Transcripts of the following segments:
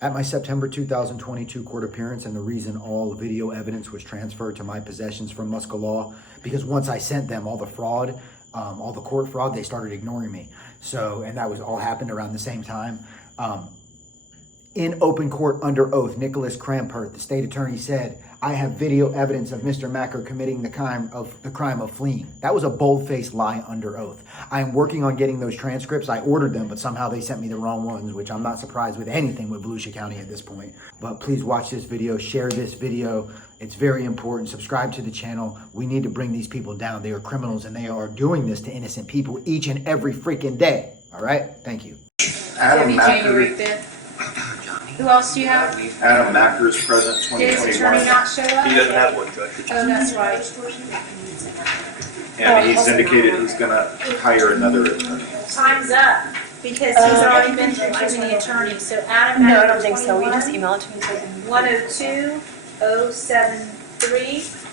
At my September 2022 court appearance, and the reason all video evidence was transferred to my possessions from Muscalaw, because once I sent them all the fraud, all the court fraud, they started ignoring me. So, and that was all happened around the same time. In open court under oath, Nicholas Crampert, the state attorney, said, "I have video evidence of Mr. Macker committing the crime of fleeing." That was a bold-faced lie under oath. I am working on getting those transcripts. I ordered them, but somehow they sent me the wrong ones, which I'm not surprised with anything with Volusia County at this point. But please watch this video, share this video. It's very important. Subscribe to the channel. We need to bring these people down. They are criminals, and they are doing this to innocent people each and every freaking day. All right? Thank you. Adam January 5th. Who else do you have? Adam Macker is present, 2021. Did his attorney not show up? He doesn't have one, Judge. Oh, that's right. And he's indicated he's going to hire another attorney. Time's up, because he's already been through too many attorneys. So Adam Macker, No, I don't think so. We just email it to me. 102-073.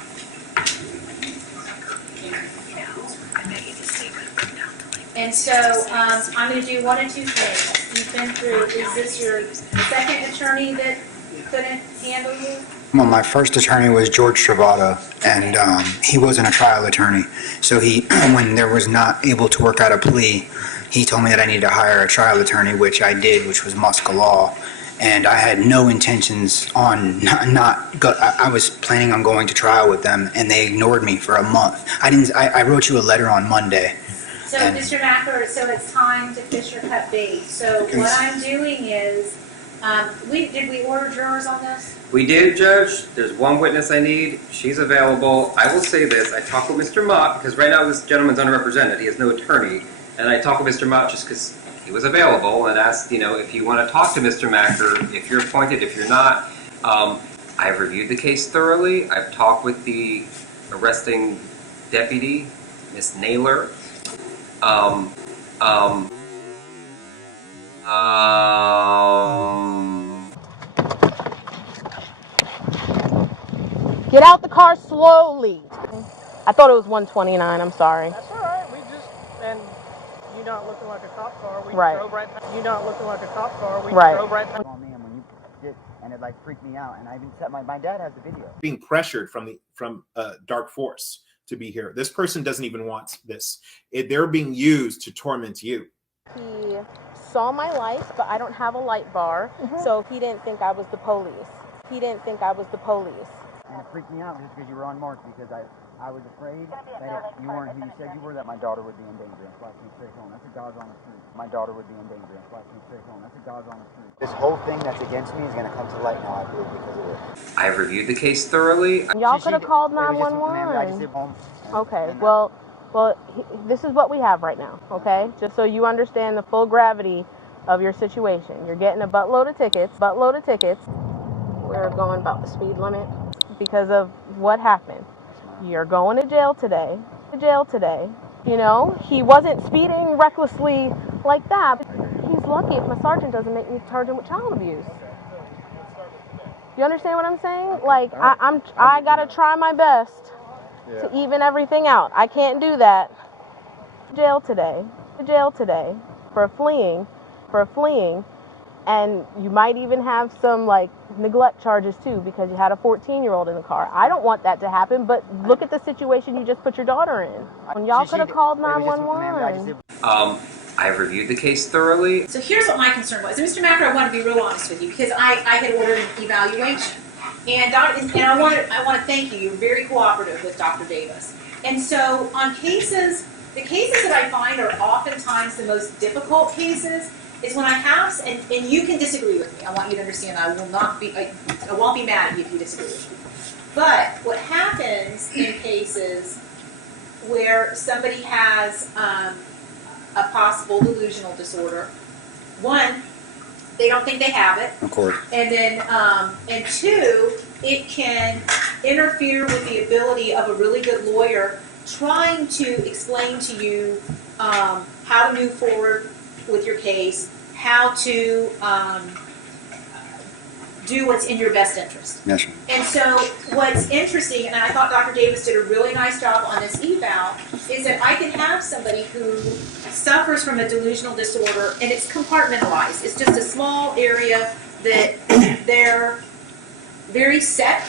And so I'm going to do one of two things. You've been through, is this your second attorney that couldn't handle you? Well, my first attorney was George Travato, and he wasn't a trial attorney. So he, when there was not able to work out a plea, he told me that I needed to hire a trial attorney, which I did, which was Muscalaw. And I had no intentions on I was planning on going to trial with them, and they ignored me for a month. I wrote you a letter on Monday. So, Mr. Macker, so it's time to fish or cut bait. So what I'm doing is, did we order jurors on this? We did, Judge. There's one witness I need. She's available. I will say this. I talked with Mr. Mott, because right now this gentleman's underrepresented. He has no attorney. And I talked with Mr. Mott just because he was available and asked, if you want to talk to Mr. Macker, if you're appointed, if you're not. I've reviewed the case thoroughly. I've talked with the arresting deputy, Miss Naylor. Get out the car slowly. I thought it was 129. I'm sorry. That's all right. We just, and you not looking like a cop car. We Right. drove right past. You not looking like a cop car. We Right. drove right past. On me, and when you did, and it like freaked me out. And I even said, my dad has the video. Being pressured from dark force to be here. This person doesn't even want this. They're being used to torment you. He saw my lights, but I don't have a light bar, so he didn't think I was the police. He didn't think I was the police. And it freaked me out just because you were unmarked, because I was afraid that if you weren't who you said you were, that my daughter would be in danger. That's why I came straight home. That's a God's honest truth. My daughter would be in danger. That's why I came straight home. That's a God's honest truth. This whole thing that's against me is going to come to light now, I believe, because of it. I've reviewed the case thoroughly. Y'all could have called 911. Okay, well, this is what we have right now, okay? Just so you understand the full gravity of your situation. You're getting a buttload of tickets. We're going about the speed limit because of what happened. You're going to jail today. He wasn't speeding recklessly like that. He's lucky if my sergeant doesn't make me charge him with child abuse. You understand what I'm saying? Like, I gotta try my best to even everything out. I can't do that. Jail today for fleeing, and you might even have some like neglect charges too, because you had a 14-year-old in the car. I don't want that to happen, but look at the situation you just put your daughter in. When y'all could have called 911. I've reviewed the case thoroughly. So here's what my concern was. And Mr. Macker, I want to be real honest with you, because I had ordered an evaluation. And I want to thank you. You're very cooperative with Dr. Davis. And so on cases, the cases that I find are oftentimes the most difficult cases is when I have, and you can disagree with me. I want you to understand I won't be mad at you if you disagree with me. But what happens in cases where somebody has a possible delusional disorder, one, they don't think they have it. Of course. And then, and two, it can interfere with the ability of a really good lawyer trying to explain to you how to move forward with your case, how to do what's in your best interest. Yes, sir. And so what's interesting, and I thought Dr. Davis did a really nice job on this eval, is that I can have somebody who suffers from a delusional disorder and it's compartmentalized. It's just a small area that they're very set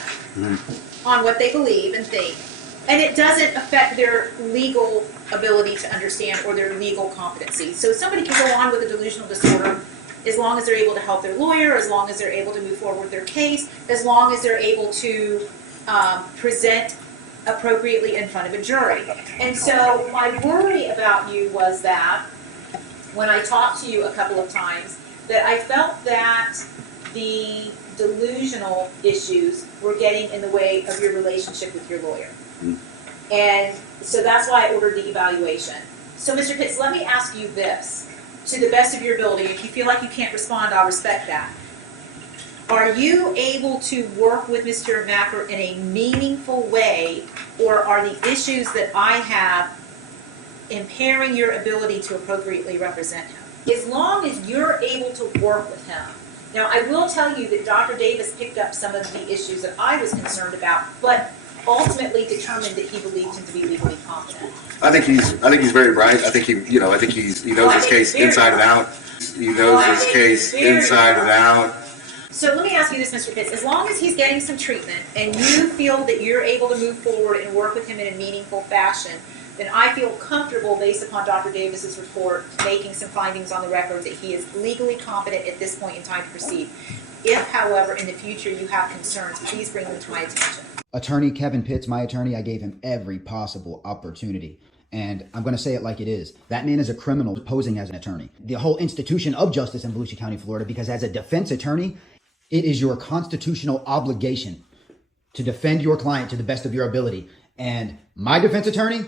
on what they believe and think, and it doesn't affect their legal ability to understand or their legal competency. So somebody can go on with a delusional disorder as long as they're able to help their lawyer, as long as they're able to move forward with their case, as long as they're able to present appropriately in front of a jury. And so my worry about you was that when I talked to you a couple of times, that I felt that the delusional issues were getting in the way of your relationship with your lawyer. And so that's why I ordered the evaluation. So Mr. Pitts, let me ask you this, to the best of your ability. If you feel like you can't respond, I'll respect that. Are you able to work with Mr. Macker in a meaningful way, or are the issues that I have impairing your ability to appropriately represent him? As long as you're able to work with him. Now, I will tell you that Dr. Davis picked up some of the issues that I was concerned about, but ultimately determined that he believed him to be legally competent. I think he's very bright. I think he knows his case inside and out. He knows his case inside and out. So let me ask you this, Mr. Pitts. As long as he's getting some treatment and you feel that you're able to move forward and work with him in a meaningful fashion, then I feel comfortable, based upon Dr. Davis's report, making some findings on the record that he is legally competent at this point in time to proceed. If, however, in the future you have concerns, please bring them to my attention. Attorney Kevin Pitts, my attorney, I gave him every possible opportunity. And I'm going to say it like it is. That man is a criminal posing as an attorney. The whole institution of justice in Volusia County, Florida, because as a defense attorney, it is your constitutional obligation to defend your client to the best of your ability. And my defense attorney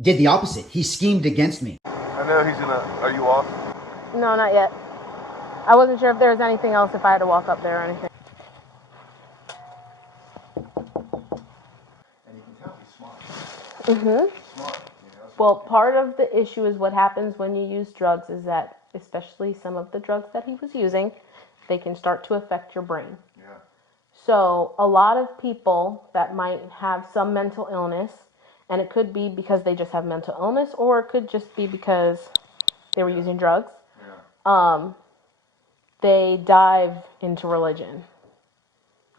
did the opposite. He schemed against me. I know he's are you off? No, not yet. I wasn't sure if there was anything else, if I had to walk up there or anything. And you can tell he's smart. Mm-hmm. Smart. Well, part of the issue is what happens when you use drugs is that, especially some of the drugs that he was using, they can start to affect your brain. Yeah. So a lot of people that might have some mental illness, and it could be because they just have mental illness, or it could just be because they were using drugs, they dive into religion.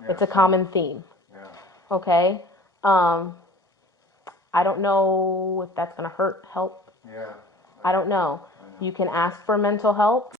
Yeah, it's a common theme. Yeah. Okay? I don't know if that's going to help. Yeah. I don't know. You can ask for mental help.